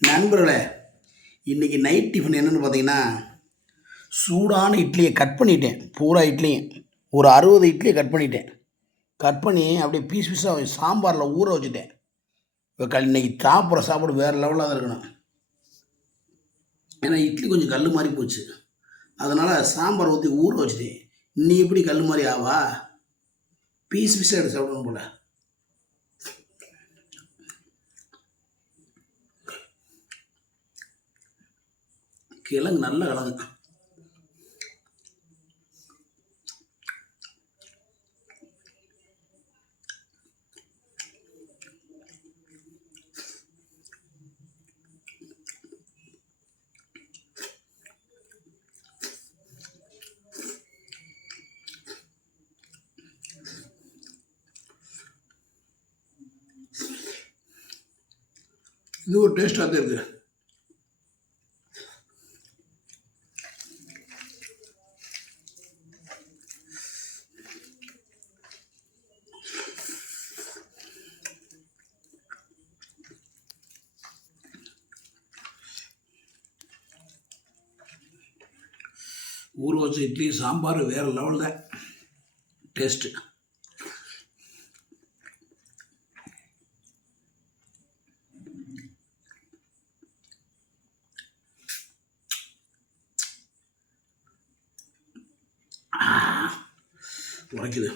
நண்பர்களே இன்றைக்கி night tiffin என்னென்னு பார்த்தீங்கன்னா சூடான இட்லியை கட் பண்ணிட்டேன். பூரா இட்லியும். ஒரு அறுபது இட்லியை கட் பண்ணிட்டேன். கட் பண்ணி அப்படியே பீஸ் பீஸாக சாம்பாரில் ஊற வச்சுட்டேன். இப்போ இன்றைக்கி இன்னைக்கு சாப்பிட்ற சாப்பாடு வேறு லெவலாக தான் இருக்கணும். ஏன்னா இட்லி கொஞ்சம் கல் மாதிரி போச்சு. அதனால் சாம்பார் ஊற்றி ஊற வச்சுட்டேன். நீ எப்படி கல் மாதிரி ஆவா? பீஸ் பீஸாக எடுத்து சாப்பிடணும் போல. கிழங்கு நல்ல கிழங்கு. இது ஒரு டேஸ்ட்டாக தான் இருக்குது ஊற வச்ச இட்லி சாம்பார் வேறு லெவல் தான் டேஸ்ட்டு உரைக்குது.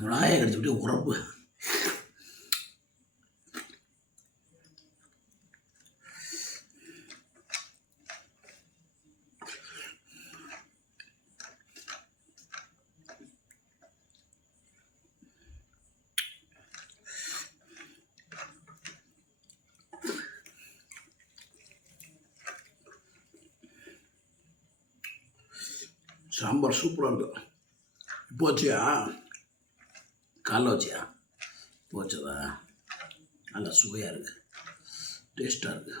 மிளகாயை கடிச்சுட்டு உரப்பு சாம்பார் சூப்பராக இருக்கும் இப்போ வச்சியா? காலைல வச்சியா போச்சதா நல்லா சுவையாக இருக்குது டேஸ்ட்டாக இருக்குது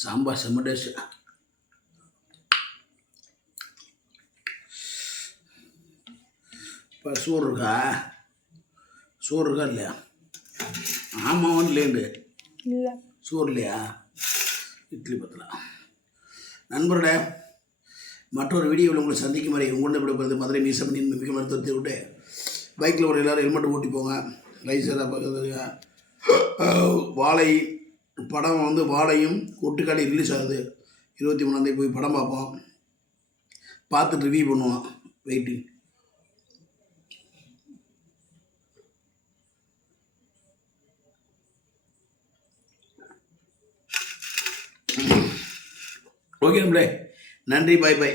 சாம்பார் செம்ம டேஸ்ட்டு இப்போ சோறு இருக்கா சோறு இருக்கா இல்லையா ஆமாம் இல்லைண்டு இல்லை சோறு இல்லையா இட்லி பத்தலாம் நண்பர்களே மற்றொரு வீடியோவில் உங்களை சந்திக்கும் வரை உங்களிடம் விடப்படுறது மதுரை மீசமணியின் மிக மருத்துவத்தை விட்டு பைக்கில் ஒரு எல்லாரும் ஹெல்மெட் ஓட்டி போங்க. லைசராக பக்கத்துலையா வாழை படம் வந்து வாடையும் ஒட்டுக்காடி ரிலீஸ் ஆகுது. இருபத்தி மூணாந்தேதி போய் படம் பார்ப்போம். பார்த்துட்டு ரிவ்யூ பண்ணுவான் வெயிட்டிங் ஓகேங்களே நன்றி பாய் பாய்